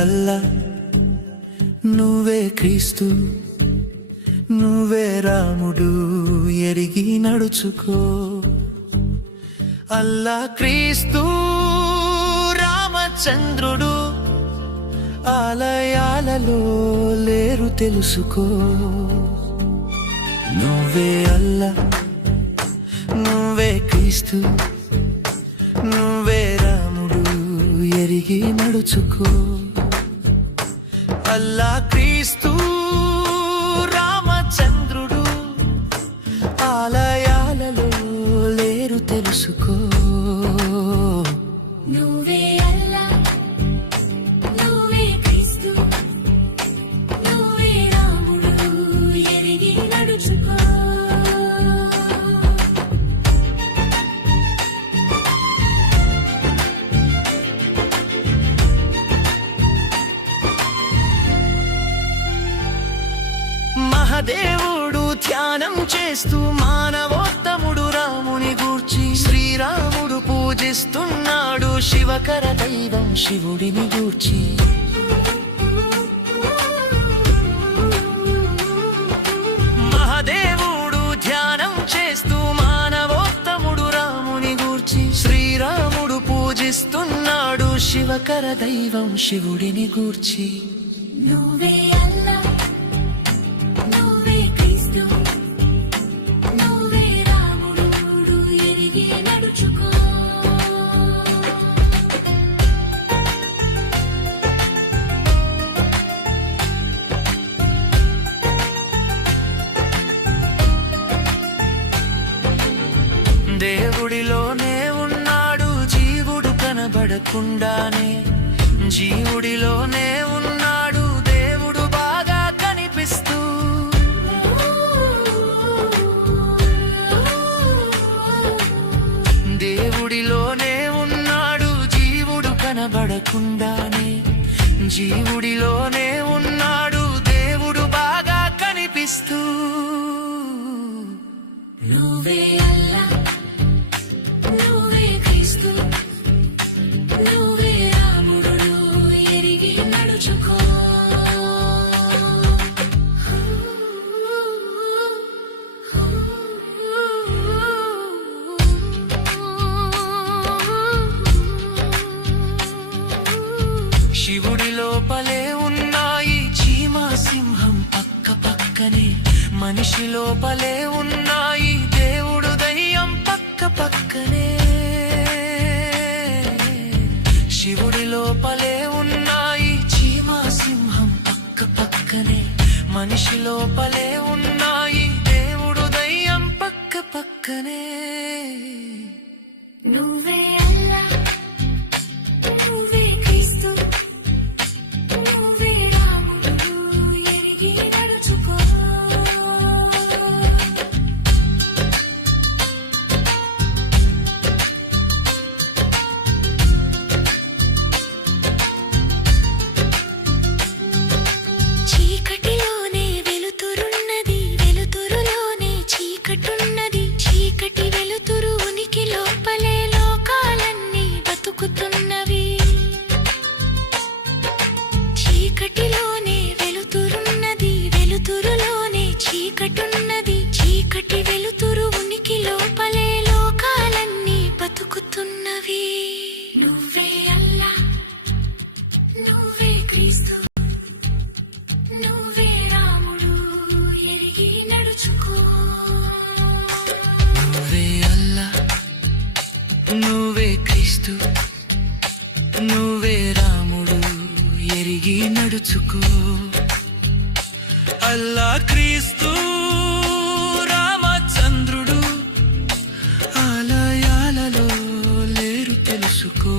అల్లా, నువ్వే క్రీస్తు, నువ్వే రాముడు, ఎరిగి నడుచుకో. అల్లా క్రీస్తు రామచంద్రుడు ఆలయాలలో లేరు తెలుసుకో. నువ్వే అల్లా, నువ్వే క్రీస్తు, నువ్వే రాముడు, ఎరిగి నడుచుకో. అల్లా క్రీస్తు రామచంద్రుడు ఆలయాలలో లేరు తెలుసుకో. నువ్వే అల్లా, నువ్వే క్రీస్తు, నువ్వే రాముడు, ఎరిగి నడుచుకో. మహాదేవుడు ధ్యానం చేస్తూ మానవోత్తముడు రాముని గూర్చి శ్రీరాముడు పూజిస్తున్నాడు శివకర దైవం శివుడిని గూర్చి. మహాదేవుడు ధ్యానం చేస్తూ మానవోత్తముడు రాముని గూర్చి శ్రీరాముడు పూజిస్తున్నాడు శివకర దైవం శివుడిని గూర్చి. నువ్వే అల్లా, నువ్వే క్రీస్తు, నువ్వే రాముడు, ఎరిగి నడుచుకో. దేవుడిలోనే ఉన్నాడు జీవుడు కనబడకుండానే, జీవుడిలోనే ఉన్నాడు దేవుడు బాగా కనిపిస్తూ. దేవుడిలోనే ఉన్నాడు జీవుడు కనబడకుండానే, జీవుడిలోనే ఉన్నాడు దేవుడు బాగా కనిపిస్తూ. నువ్వే అల్లా, నువ్వే క్రీస్తు, నువ్వే రాముడు, ఎరిగి నడుచుకో. శివుడి లోపలే ఉన్నాయి చీమ సింహం పక్క పక్కనే, మనిషి లోపలే ఉన్నాయి దేవుడు దయ్యం పక్క పక్కనే. శివుడి లోపలే ఉన్నాయి చీమ సింహం పక్క పక్కనే, మనిషి లోపలే ఉన్నాయి దేవుడు దయ్యం పక్క పక్కనే. నువ్వే అల్లా, నువ్వే క్రీస్తు, నువ్వే రాముడు, ఎరిగి నడుచుకో. చీకటిలోనే వెలుతురున్నది, వెలుతురులోనే చీకటున్నది, చీకటి వెలుతురు ఉనికి లోపలే లోకాలన్నీ బతుకుతున్నవి. చీకటిలోనే వెలుతురున్నది, వెలుతురులోనే చీకటున్నది, చీకటి వెలుతురు ఉనికి లోపలే లోకాలన్నీ బతుకుతున్నవి. నువ్వే అల్లా, నువ్వే క్రీస్తు, నువ్వే రాముడు, ఎరిగి నడుచుకో. నువ్వే అల్లా, నువ్వే క్రీస్తు, నువ్వే రాముడు, ఎరిగి నడుచుకో. అల్లా క్రీస్తు రామచంద్రుడు ఆలయాలలో లేరు తెలుసుకో.